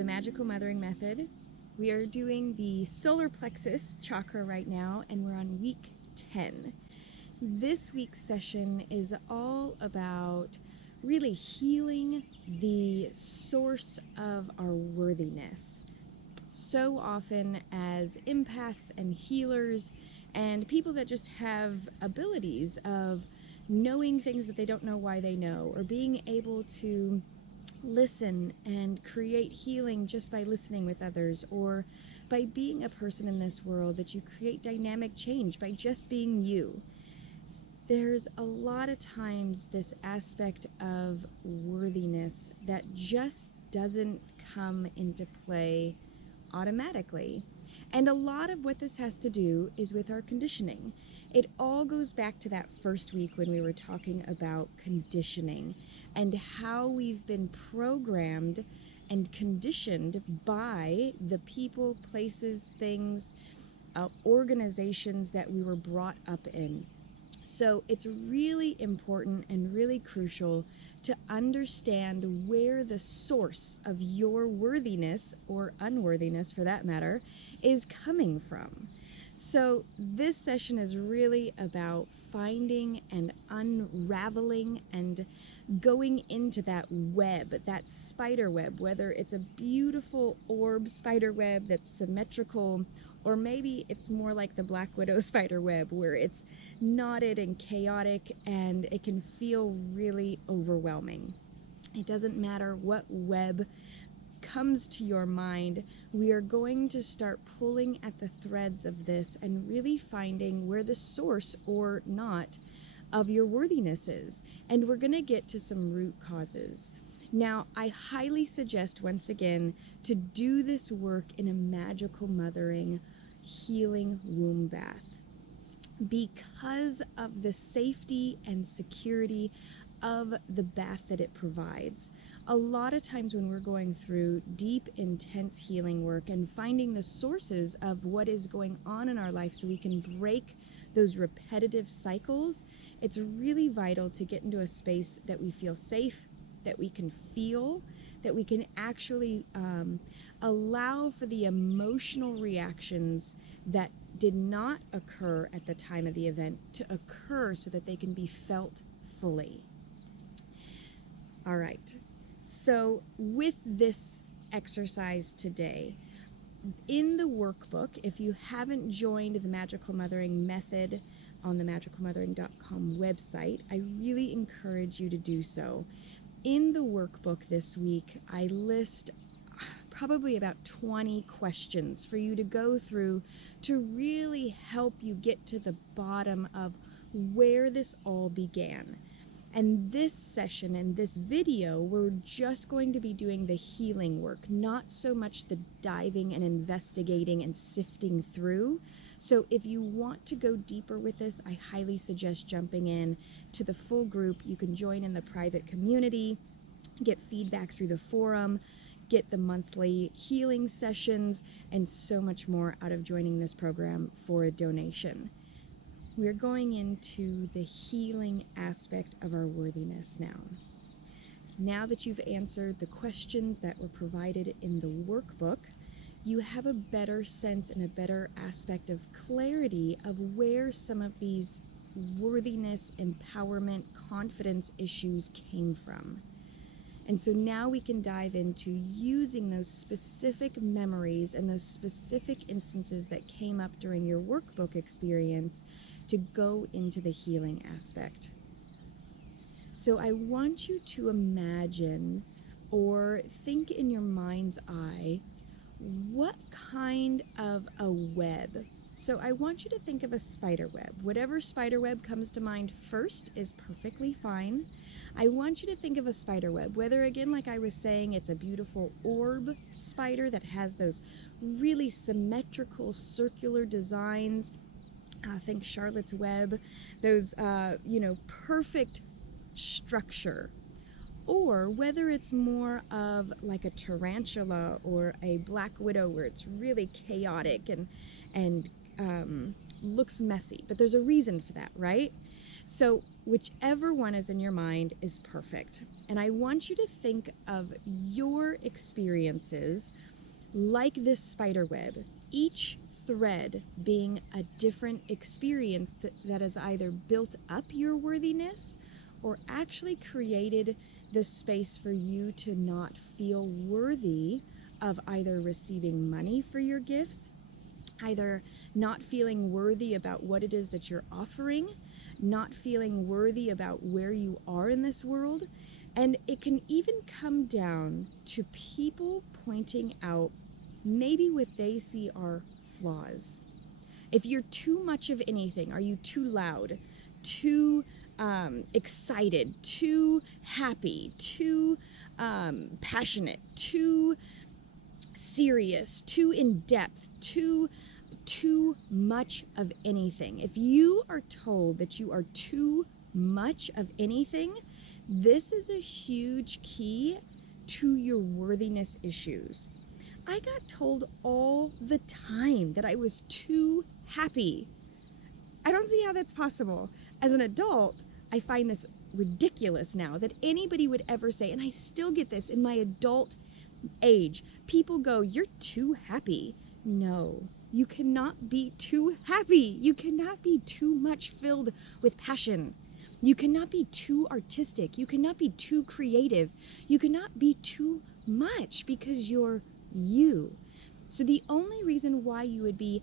the Magical Mothering Method. We are doing the solar plexus chakra right now, and we're on week 10. This week's session is all about really healing the source of our worthiness. So often as empaths and healers and people that just have abilities of knowing things that they don't know why they know, or being able to listen and create healing just by listening with others, or by being a person in this world that you create dynamic change by just being you. There's a lot of times this aspect of worthiness that just doesn't come into play automatically. And a lot of what this has to do is with our conditioning. It all goes back to that first week when we were talking about conditioning and how we've been programmed and conditioned by the people, places, things, organizations that we were brought up in. So it's really important and really crucial to understand where the source of your worthiness, or unworthiness for that matter, is coming from. So this session is really about finding and unraveling and going into that web, that spider web, whether it's a beautiful orb spider web that's symmetrical, or maybe it's more like the Black Widow spider web where it's knotted and chaotic and it can feel really overwhelming. It doesn't matter what web comes to your mind, we are going to start pulling at the threads of this and really finding where the source or not of your worthiness is. And we're going to get to some root causes. Now, I highly suggest, once again, to do this work in a magical mothering, healing womb bath, because of the safety and security of the bath that it provides. A lot of times when we're going through deep, intense healing work and finding the sources of what is going on in our life so we can break those repetitive cycles, it's really vital to get into a space that we feel safe, that we can feel, that we can actually allow for the emotional reactions that did not occur at the time of the event to occur so that they can be felt fully. All right. So with this exercise today, in the workbook, if you haven't joined the Magical Mothering Method on the magicalmothering.com website, I really encourage you to do so. In the workbook this week, I list probably about 20 questions for you to go through to really help you get to the bottom of where this all began. And this session and this video, we're just going to be doing the healing work, not so much the diving and investigating and sifting through. So if you want to go deeper with this, I highly suggest jumping in to the full group. You can join in the private community, get feedback through the forum, get the monthly healing sessions, and so much more out of joining this program for a donation. We're going into the healing aspect of our worthiness now. Now that you've answered the questions that were provided in the workbook, you have a better sense and a better aspect of clarity of where some of these worthiness, empowerment, confidence issues came from. And so now we can dive into using those specific memories and those specific instances that came up during your workbook experience to go into the healing aspect. So I want you to imagine or think in your mind's eye, what kind of a web? So I want you to think of a spider web. Whatever spider web comes to mind first is perfectly fine. I want you to think of a spider web, whether, again, like I was saying, it's a beautiful orb spider that has those really symmetrical circular designs. Think Charlotte's Web, those, perfect structure. Or whether it's more of like a tarantula or a Black Widow where it's really chaotic and looks messy. But there's a reason for that, right? So whichever one is in your mind is perfect. And I want you to think of your experiences like this spider web, each thread being a different experience that has either built up your worthiness or actually created the space for you to not feel worthy of either receiving money for your gifts, either not feeling worthy about what it is that you're offering, not feeling worthy about where you are in this world. And it can even come down to people pointing out maybe what they see are flaws. If you're too much of anything, are you too loud, too excited, too happy, too passionate, too serious, too in-depth, too much of anything? If you are told that you are too much of anything, this is a huge key to your worthiness issues. I got told all the time that I was too happy. I don't see how that's possible. As an adult, I find this ridiculous now that anybody would ever say, and I still get this in my adult age. People go, "You're too happy." No, you cannot be too happy. You cannot be too much filled with passion. You cannot be too artistic. You cannot be too creative. You cannot be too much because you're you. So the only reason why you would be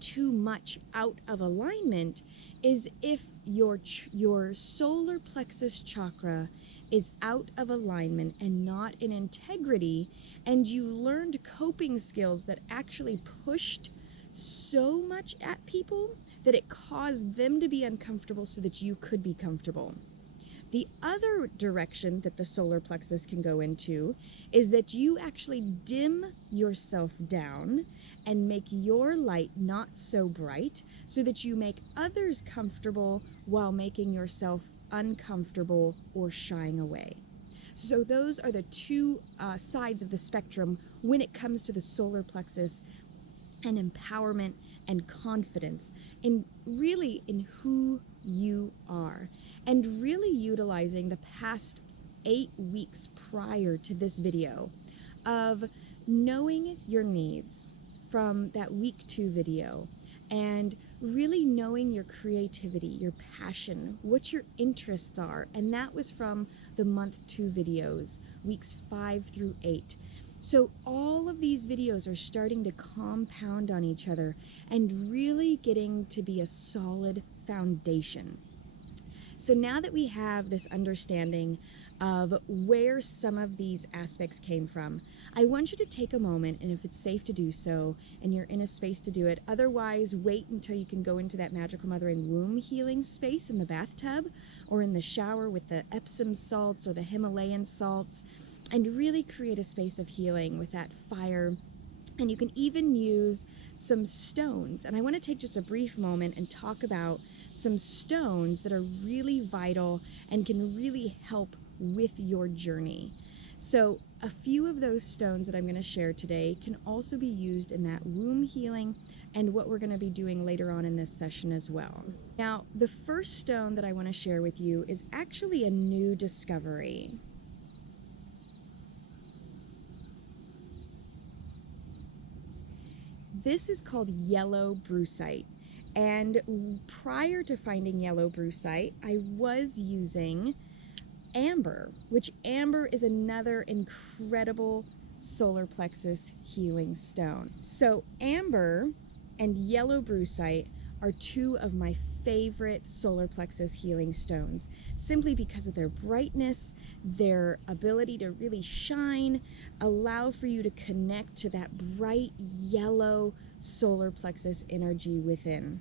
too much out of alignment is if your solar plexus chakra is out of alignment and not in integrity, and you learned coping skills that actually pushed so much at people that it caused them to be uncomfortable so that you could be comfortable. The other direction that the solar plexus can go into is that you actually dim yourself down and make your light not so bright so that you make others comfortable while making yourself uncomfortable or shying away. So those are the two sides of the spectrum when it comes to the solar plexus and empowerment and confidence in really in who you are, and really utilizing the past 8 weeks prior to this video of knowing your needs from that week 2 video, and really knowing your creativity, your passion, what your interests are. And that was from the month 2 videos, weeks 5 through 8. So all of these videos are starting to compound on each other and really getting to be a solid foundation. So now that we have this understanding of where some of these aspects came from, I want you to take a moment, and if it's safe to do so, and you're in a space to do it, otherwise wait until you can go into that magical mothering womb healing space in the bathtub or in the shower with the Epsom salts or the Himalayan salts, and really create a space of healing with that fire. And you can even use some stones. And I want to take just a brief moment and talk about some stones that are really vital and can really help with your journey. So a few of those stones that I'm going to share today can also be used in that womb healing and what we're going to be doing later on in this session as well. Now, the first stone that I want to share with you is actually a new discovery. This is called yellow brucite. And prior to finding yellow brucite, I was using amber, which amber is another incredible solar plexus healing stone. So amber and yellow brucite are two of my favorite solar plexus healing stones, simply because of their brightness, their ability to really shine, allow for you to connect to that bright yellow solar plexus energy within.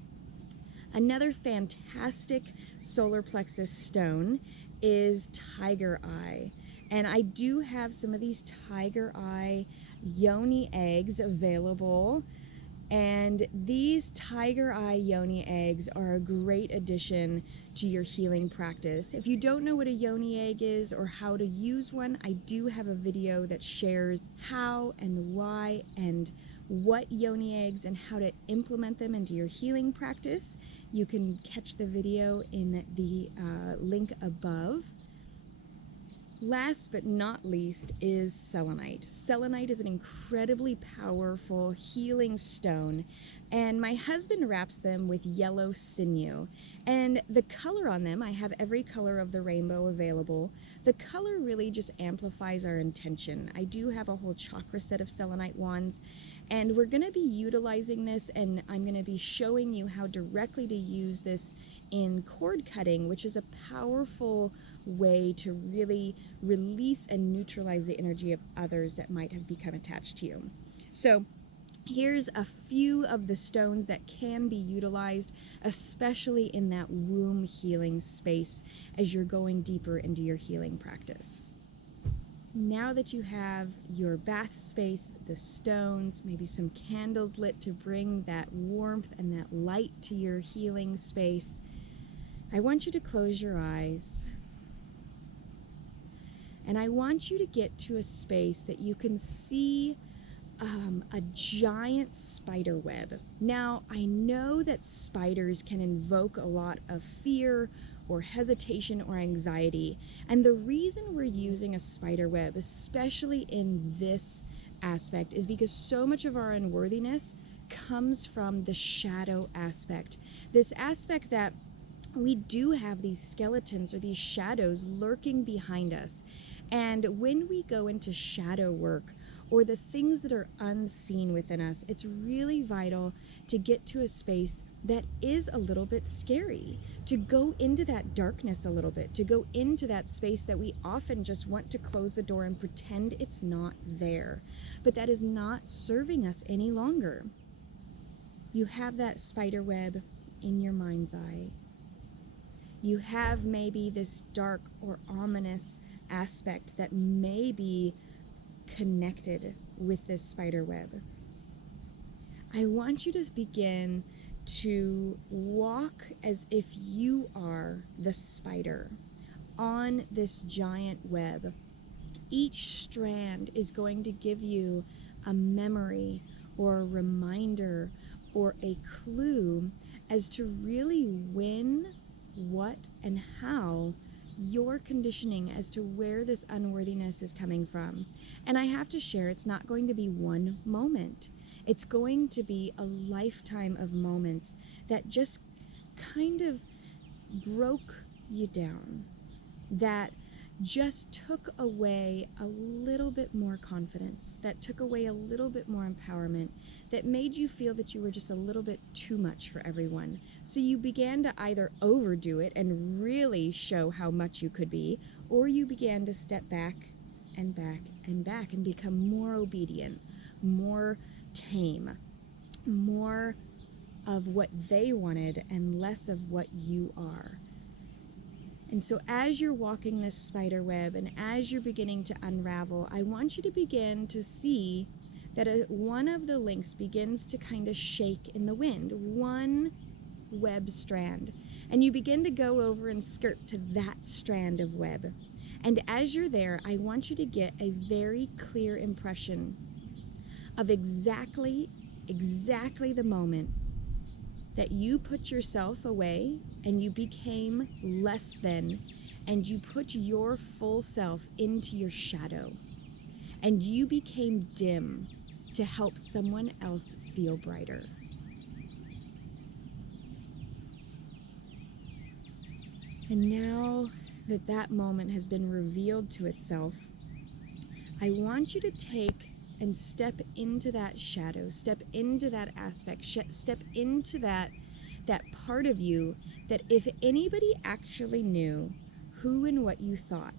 Another fantastic solar plexus stone is tiger eye. And I do have some of these tiger eye yoni eggs available. And these tiger eye yoni eggs are a great addition to your healing practice. If you don't know what a yoni egg is or how to use one, I do have a video that shares how and why and what yoni eggs and how to implement them into your healing practice. You can catch the video in the link above. Last but not least is selenite. Selenite is an incredibly powerful healing stone, and my husband wraps them with yellow sinew. And the color on them, I have every color of the rainbow available. The color really just amplifies our intention. I do have a whole chakra set of selenite wands, and we're going to be utilizing this, and I'm going to be showing you how directly to use this in cord cutting, which is a powerful way to really release and neutralize the energy of others that might have become attached to you. So here's a few of the stones that can be utilized, especially in that womb healing space as you're going deeper into your healing practice. Now that you have your bath space, the stones, maybe some candles lit to bring that warmth and that light to your healing space, I want you to close your eyes. And I want you to get to a space that you can see a giant spider web. Now, I know that spiders can invoke a lot of fear or hesitation or anxiety. And the reason we're using a spider web, especially in this aspect, is because so much of our unworthiness comes from the shadow aspect. This aspect that we do have these skeletons or these shadows lurking behind us. And when we go into shadow work, or the things that are unseen within us, it's really vital to get to a space that is a little bit scary, to go into that darkness a little bit, to go into that space that we often just want to close the door and pretend it's not there, but that is not serving us any longer. You have that spider web in your mind's eye. You have maybe this dark or ominous aspect that may be connected with this spider web. I want you to begin to walk as if you are the spider on this giant web. Each strand is going to give you a memory or a reminder or a clue as to really when, what, and how your conditioning as to where this unworthiness is coming from. And I have to share, it's not going to be one moment. It's going to be a lifetime of moments that just kind of broke you down, that just took away a little bit more confidence, that took away a little bit more empowerment, that made you feel that you were just a little bit too much for everyone. So you began to either overdo it and really show how much you could be, or you began to step back and back and back and become more obedient, more tame, more of what they wanted and less of what you are. And so as you're walking this spider web and as you're beginning to unravel, I want you to begin to see that one of the links begins to kind of shake in the wind, one web strand. And you begin to go over and skirt to that strand of web. And as you're there, I want you to get a very clear impression of exactly the moment that you put yourself away and you became less than, and you put your full self into your shadow, and you became dim to help someone else feel brighter. And now that that moment has been revealed to itself, I want you to take and step into that shadow, step into that aspect, step into that part of you that if anybody actually knew who and what you thought,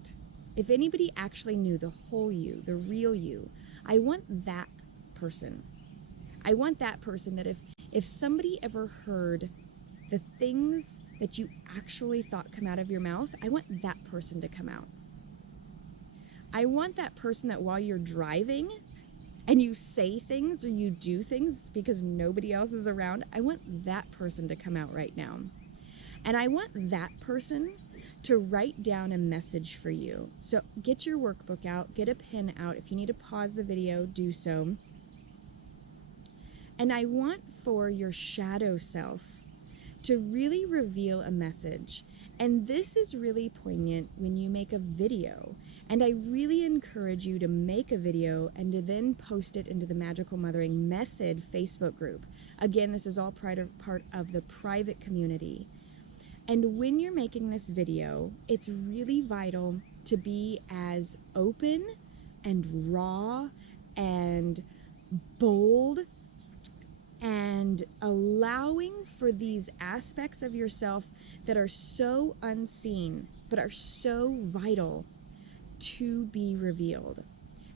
if anybody actually knew the whole you, the real you, I want that person. I want that person that if somebody ever heard the things that you actually thought come out of your mouth, I want that person to come out. I want that person that while you're driving and you say things or you do things because nobody else is around, I want that person to come out right now. And I want that person to write down a message for you. So get your workbook out, get a pen out. If you need to pause the video, do so. And I want for your shadow self to really reveal a message. And this is really poignant when you make a video. And I really encourage you to make a video and to then post it into the Magical Mothering Method Facebook group. Again, this is all part of the private community. And when you're making this video, it's really vital to be as open and raw and bold and allowing for these aspects of yourself that are so unseen but are so vital to be revealed.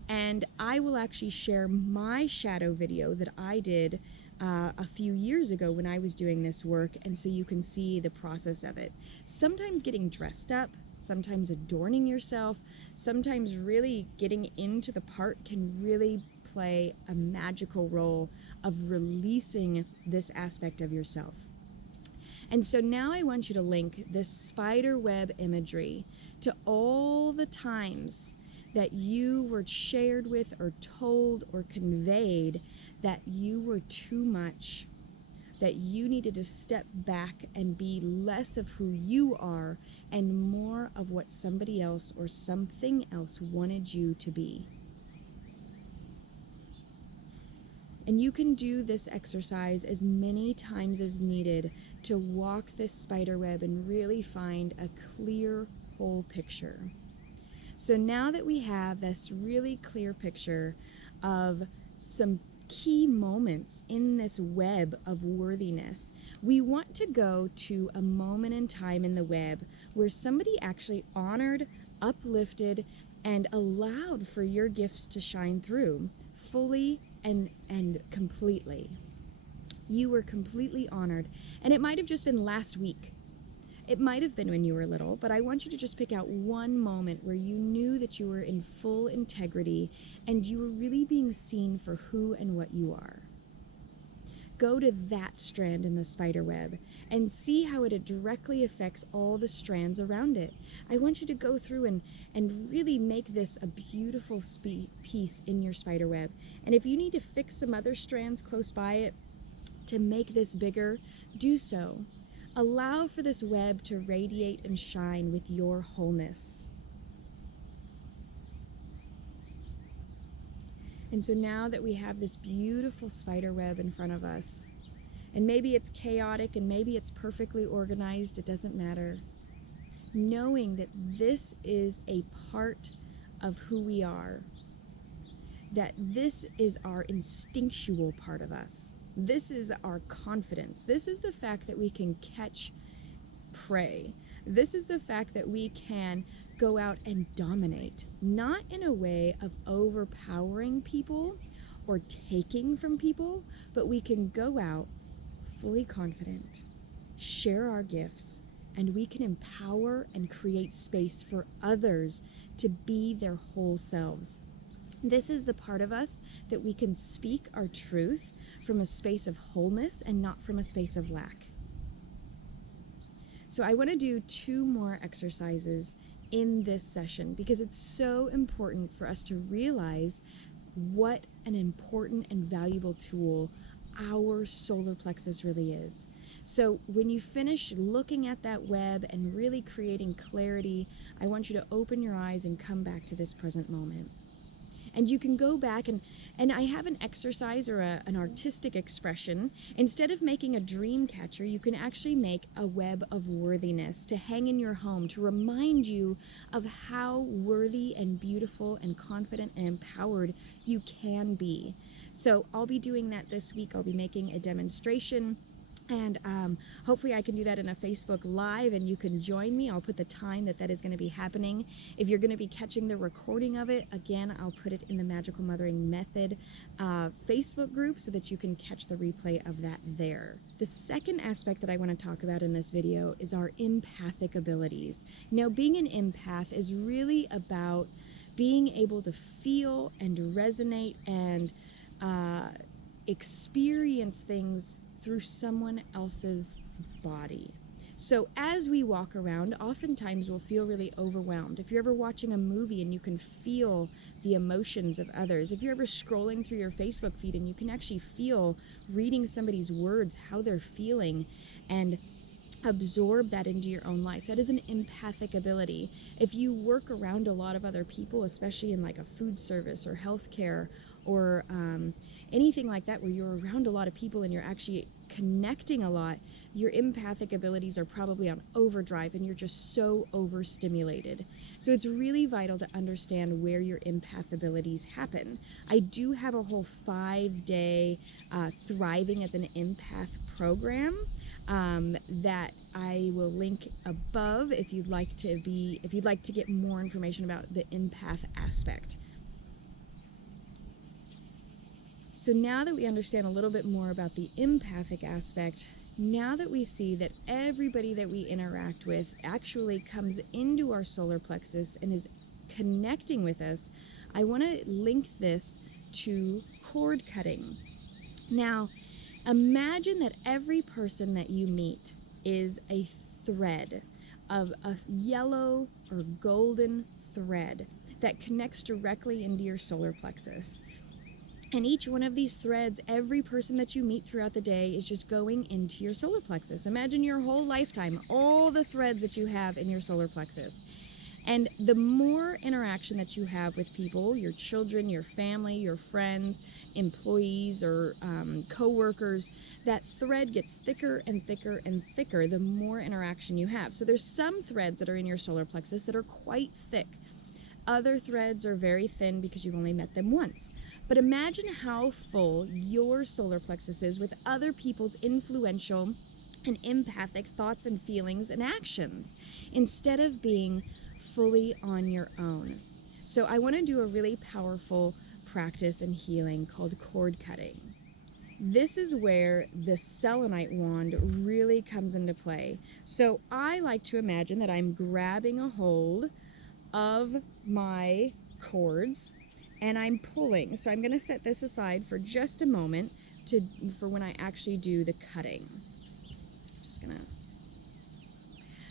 And I will actually share my shadow video that I did a few years ago when I was doing this work, and so you can see the process of it. Sometimes getting dressed up, sometimes adorning yourself, sometimes really getting into the part can really play a magical role of releasing this aspect of yourself. And so now I want you to link this spider web imagery to all the times that you were shared with or told or conveyed that you were too much, that you needed to step back and be less of who you are and more of what somebody else or something else wanted you to be. And you can do this exercise as many times as needed to walk this spider web and really find a clear whole picture. So now that we have this really clear picture of some key moments in this web of worthiness, we want to go to a moment in time in the web where somebody actually honored, uplifted, and allowed for your gifts to shine through fully and completely. You were completely honored. And it might have just been last week. It might have been when you were little, but I want you to just pick out one moment where you knew that you were in full integrity and you were really being seen for who and what you are. Go to that strand in the spider web and see how it directly affects all the strands around it. I want you to go through and really make this a beautiful piece in your spider web. And if you need to fix some other strands close by it to make this bigger, do so. Allow for this web to radiate and shine with your wholeness. And so now that we have this beautiful spider web in front of us, and maybe it's chaotic and maybe it's perfectly organized, it doesn't matter. Knowing that this is a part of who we are, that this is our instinctual part of us. This is our confidence. This is the fact that we can catch prey. This is the fact that we can go out and dominate, not in a way of overpowering people or taking from people, but we can go out fully confident, share our gifts, and we can empower and create space for others to be their whole selves. This is the part of us that we can speak our truth from a space of wholeness and not from a space of lack. So I want to do 2 more exercises in this session because it's so important for us to realize what an important and valuable tool our solar plexus really is. So when you finish looking at that web and really creating clarity, I want you to open your eyes and come back to this present moment. And you can go back and I have an exercise or an artistic expression. Instead of making a dream catcher, you can actually make a web of worthiness to hang in your home to remind you of how worthy and beautiful and confident and empowered you can be. So I'll be doing that this week. I'll be making a demonstration. And hopefully I can do that in a Facebook Live and you can join me. I'll put the time that is going to be happening. If you're going to be catching the recording of it, again, I'll put it in the Magical Mothering Method Facebook group so that you can catch the replay of that there. The second aspect that I want to talk about in this video is our empathic abilities. Now, being an empath is really about being able to feel and resonate and experience things through someone else's body. So as we walk around, oftentimes we'll feel really overwhelmed. If you're ever watching a movie and you can feel the emotions of others, if you're ever scrolling through your Facebook feed and you can actually feel reading somebody's words, how they're feeling, and absorb that into your own life. That is an empathic ability. If you work around a lot of other people, especially in like a food service or healthcare or anything like that, where you're around a lot of people and you're actually connecting a lot, your empathic abilities are probably on overdrive and you're just so overstimulated. So it's really vital to understand where your empath abilities happen. I do have a whole 5-day Thriving as an Empath program that I will link above if you'd like to get more information about the empath aspect. So now that we understand a little bit more about the empathic aspect, now that we see that everybody that we interact with actually comes into our solar plexus and is connecting with us, I want to link this to cord cutting. Now, imagine that every person that you meet is a thread, of a yellow or golden thread that connects directly into your solar plexus. And each one of these threads, every person that you meet throughout the day is just going into your solar plexus. Imagine your whole lifetime, all the threads that you have in your solar plexus. And the more interaction that you have with people, your children, your family, your friends, employees, or co-workers, that thread gets thicker and thicker and thicker the more interaction you have. So there's some threads that are in your solar plexus that are quite thick. Other threads are very thin because you've only met them once. But imagine how full your solar plexus is with other people's influential and empathic thoughts and feelings and actions, instead of being fully on your own. So I want to do a really powerful practice in healing called cord cutting. This is where the selenite wand really comes into play. So I like to imagine that I'm grabbing a hold of my cords and I'm pulling. So I'm going to set this aside for just a moment for when I actually do the cutting.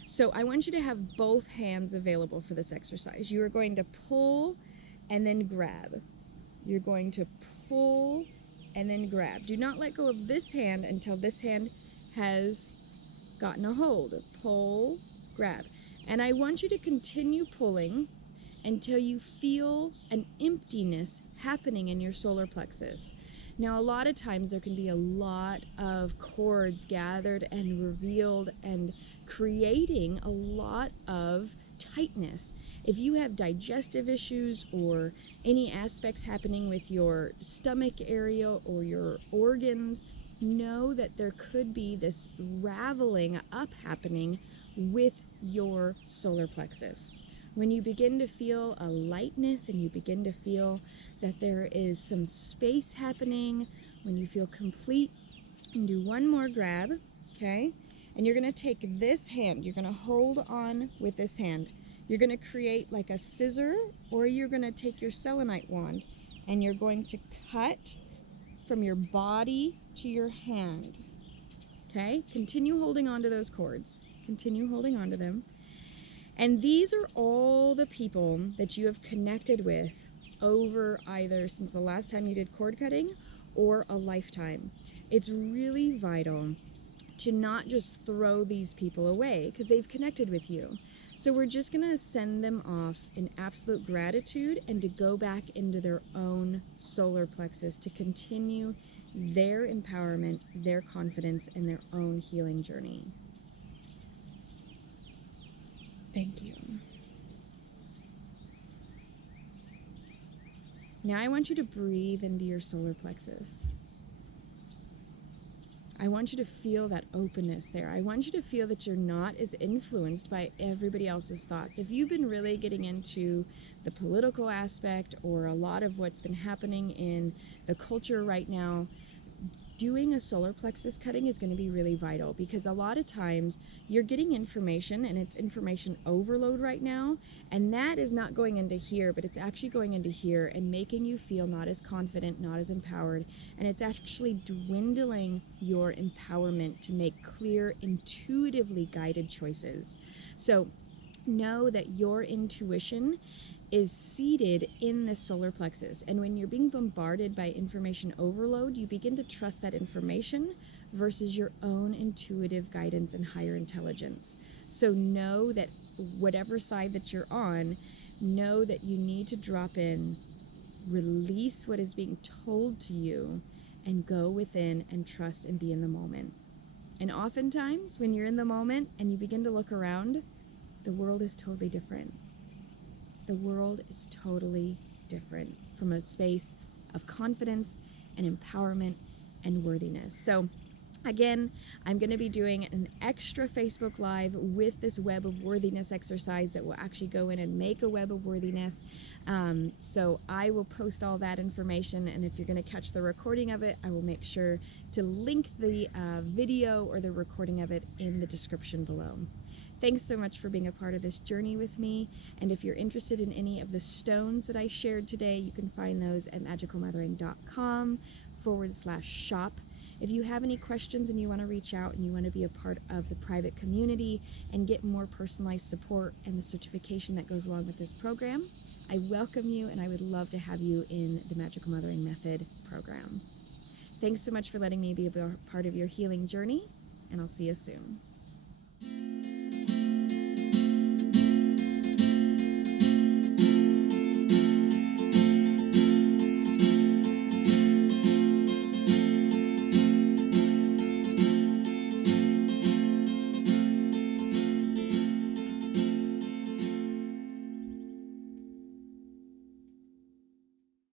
So I want you to have both hands available for this exercise. You are going to pull and then grab. You're going to pull and then grab. Do not let go of this hand until this hand has gotten a hold. Pull, grab. And I want you to continue pulling until you feel an emptiness happening in your solar plexus. Now, a lot of times there can be a lot of cords gathered and revealed and creating a lot of tightness. If you have digestive issues or any aspects happening with your stomach area or your organs, know that there could be this raveling up happening with your solar plexus. When you begin to feel a lightness and you begin to feel that there is some space happening, when you feel complete, and do one more grab, okay? And you're going to take this hand, you're going to hold on with this hand. You're going to create like a scissor, or you're going to take your selenite wand and you're going to cut from your body to your hand, okay? Continue holding on to those cords. Continue holding on to them. And these are all the people that you have connected with over either since the last time you did cord cutting or a lifetime. It's really vital to not just throw these people away because they've connected with you. So we're just going to send them off in absolute gratitude and to go back into their own solar plexus to continue their empowerment, their confidence, and their own healing journey. Thank you. Now I want you to breathe into your solar plexus. I want you to feel that openness there. I want you to feel that you're not as influenced by everybody else's thoughts. If you've been really getting into the political aspect or a lot of what's been happening in the culture right now, doing a solar plexus cutting is going to be really vital because a lot of times you're getting information and it's information overload right now, and that is not going into here, but it's actually going into here and making you feel not as confident, not as empowered, and it's actually dwindling your empowerment to make clear, intuitively guided choices. So know that your intuition is seated in the solar plexus, and when you're being bombarded by information overload, you begin to trust that information versus your own intuitive guidance and higher intelligence. So know that whatever side that you're on, know that you need to drop in, release what is being told to you, and go within and trust and be in the moment. And oftentimes, when you're in the moment and you begin to look around, the world is totally different. The world is totally different from a space of confidence and empowerment and worthiness. So again, I'm going to be doing an extra Facebook Live with this Web of Worthiness exercise that will actually go in and make a Web of Worthiness. So I will post all that information, and if you're going to catch the recording of it, I will make sure to link the video or the recording of it in the description below. Thanks so much for being a part of this journey with me, and if you're interested in any of the stones that I shared today, you can find those at magicalmothering.com/shop. If you have any questions and you want to reach out and you want to be a part of the private community and get more personalized support and the certification that goes along with this program, I welcome you, and I would love to have you in the Magical Mothering Method program. Thanks so much for letting me be a part of your healing journey, and I'll see you soon.